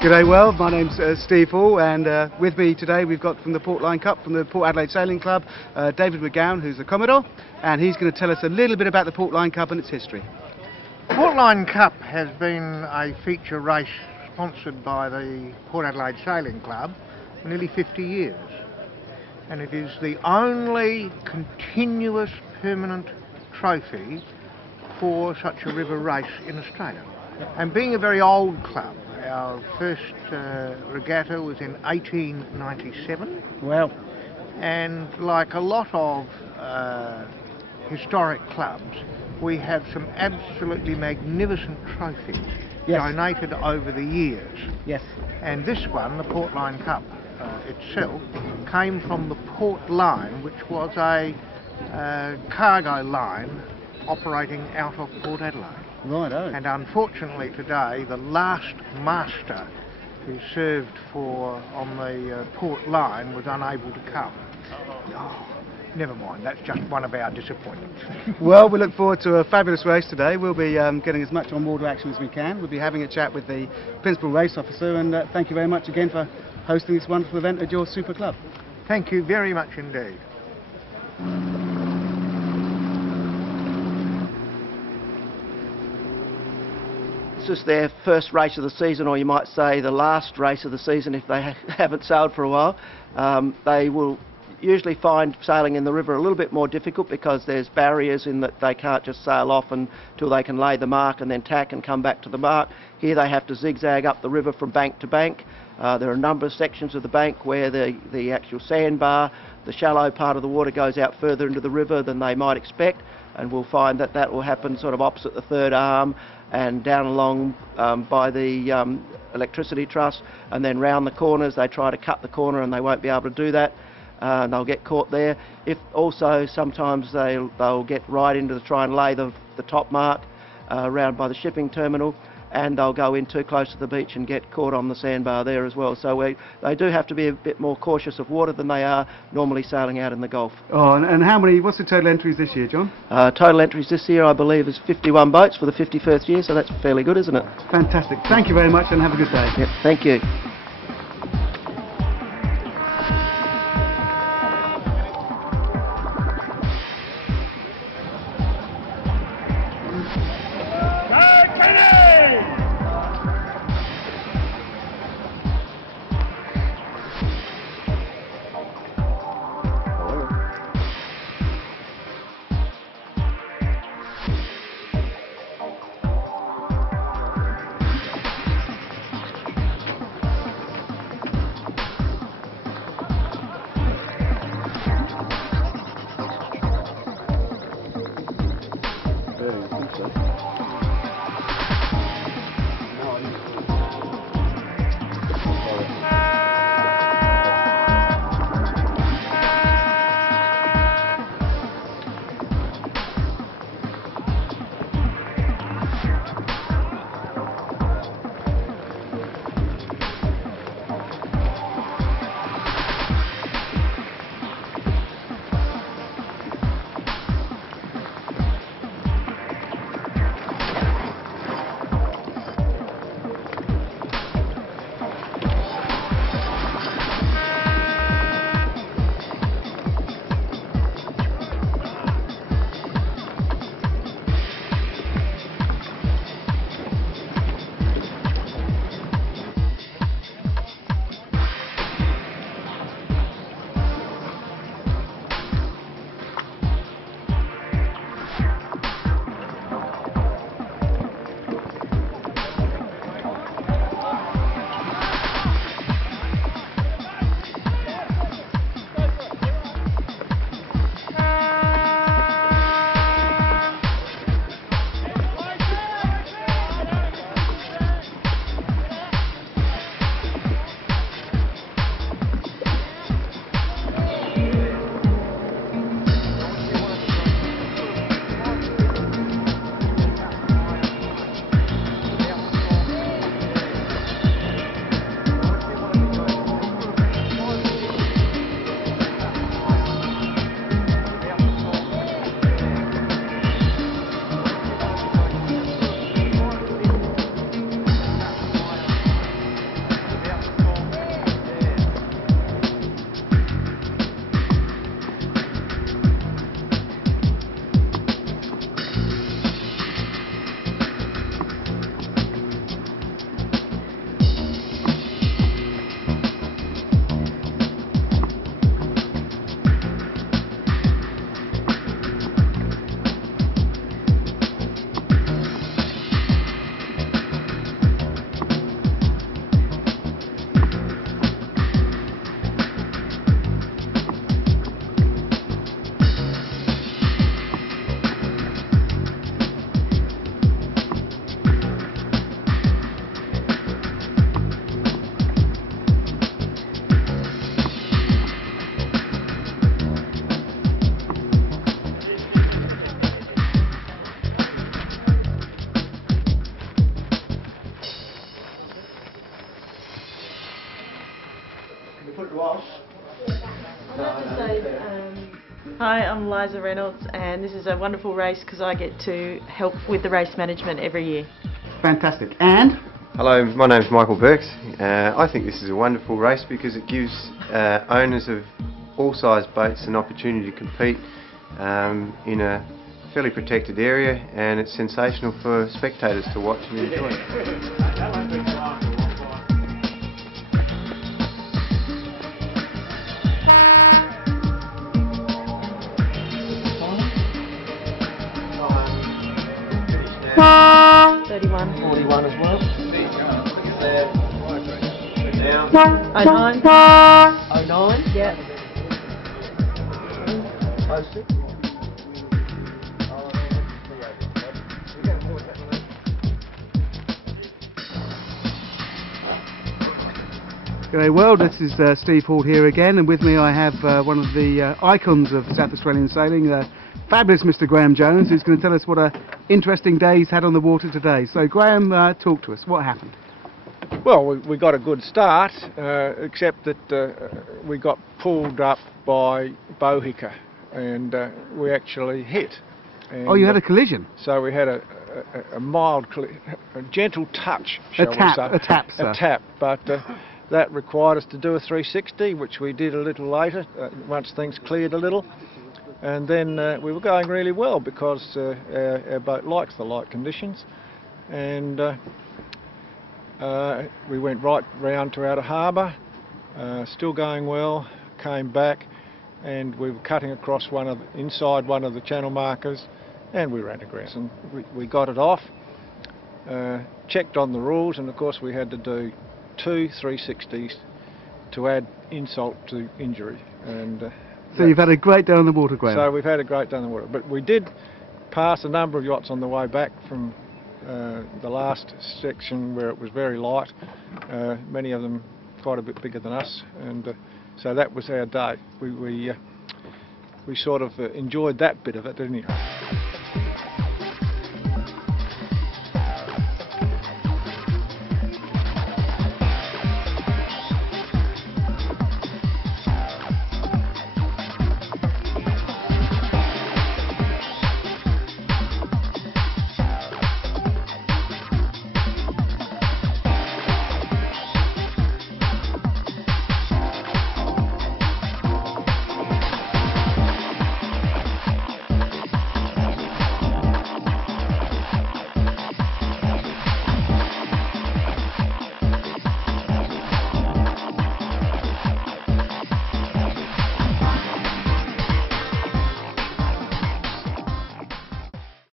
G'day world, my name's Steve Hall, and with me today we've got from the Portline Cup, from the Port Adelaide Sailing Club, David McGowan, who's the Commodore, and he's going to tell us a little bit about the Portline Cup and its history. The Portline Cup has been a feature race sponsored by the Port Adelaide Sailing Club for nearly 50 years, and it is the only continuous permanent trophy for such a river race in Australia. And being a very old club, our first regatta was in 1897. Well, and like a lot of historic clubs, we have some absolutely magnificent trophies donated over the years. Yes. And this one, the Portline Cup itself, came from the Port Line, which was a cargo line operating out of Port Adelaide. Righto. And unfortunately today, the last master who served on the Port Line was unable to come. Oh, never mind, that's just one of our disappointments. Well, we look forward to a fabulous race today. We'll be getting as much on-water action as we can. We'll be having a chat with the Principal Race Officer, and thank you very much again for hosting this wonderful event at your super club. Thank you very much indeed. This is their first race of the season, or you might say the last race of the season if they haven't sailed for a while. They will usually find sailing in the river a little bit more difficult because there's barriers in that they can't just sail off until they can lay the mark and then tack and come back to the mark. Here they have to zigzag up the river from bank to bank. There are a number of sections of the bank where the actual sandbar, the shallow part of the water, goes out further into the river than they might expect, and we'll find that that will happen sort of opposite the third arm and down along by the electricity truss, and then round the corners. They try to cut the corner and they won't be able to do that. They'll get caught there. If also sometimes they'll get right into the try and lay the top mark round by the shipping terminal, and they'll go in too close to the beach and get caught on the sandbar there as well. So they do have to be a bit more cautious of water than they are normally sailing out in the Gulf. Oh, and what's the total entries this year, John? Total entries this year, I believe, is 51 boats for the 51st year, so that's fairly good, isn't it? Fantastic. Thank you very much and have a good day. Yep, thank you. Hi, I'm Liza Reynolds, and this is a wonderful race because I get to help with the race management every year. Fantastic. And? Hello, my name's Michael Burks. I think this is a wonderful race because it gives owners of all size boats an opportunity to compete in a fairly protected area, and it's sensational for spectators to watch and enjoy. Thirty-one. 41 as well. 09. 09. Yeah. 06. G'day world, this is Steve Hall here again, and with me I have one of the icons of South Australian sailing, fabulous Mr. Graham Jones, who's going to tell us what a interesting day he's had on the water today. So Graham, talk to us, what happened? Well, we got a good start, except that we got pulled up by Bohica, and we actually hit. And, Oh, you had a collision? So we had a mild, a gentle touch, shall we say. A tap, sir. A tap, but that required us to do a 360, which we did a little later, once things cleared a little. And then we were going really well because our boat likes the light conditions. And we went right round to outer harbour, still going well, came back, and we were cutting across inside one of the channel markers, and we ran aground. And we got it off, checked on the rules, and of course we had to do 2 360s to add insult to injury. And so you've had a great day on the water, Graham? So we've had a great day on the water, but we did pass a number of yachts on the way back from the last section where it was very light, many of them quite a bit bigger than us, and so that was our day. We sort of enjoyed that bit of it, didn't you?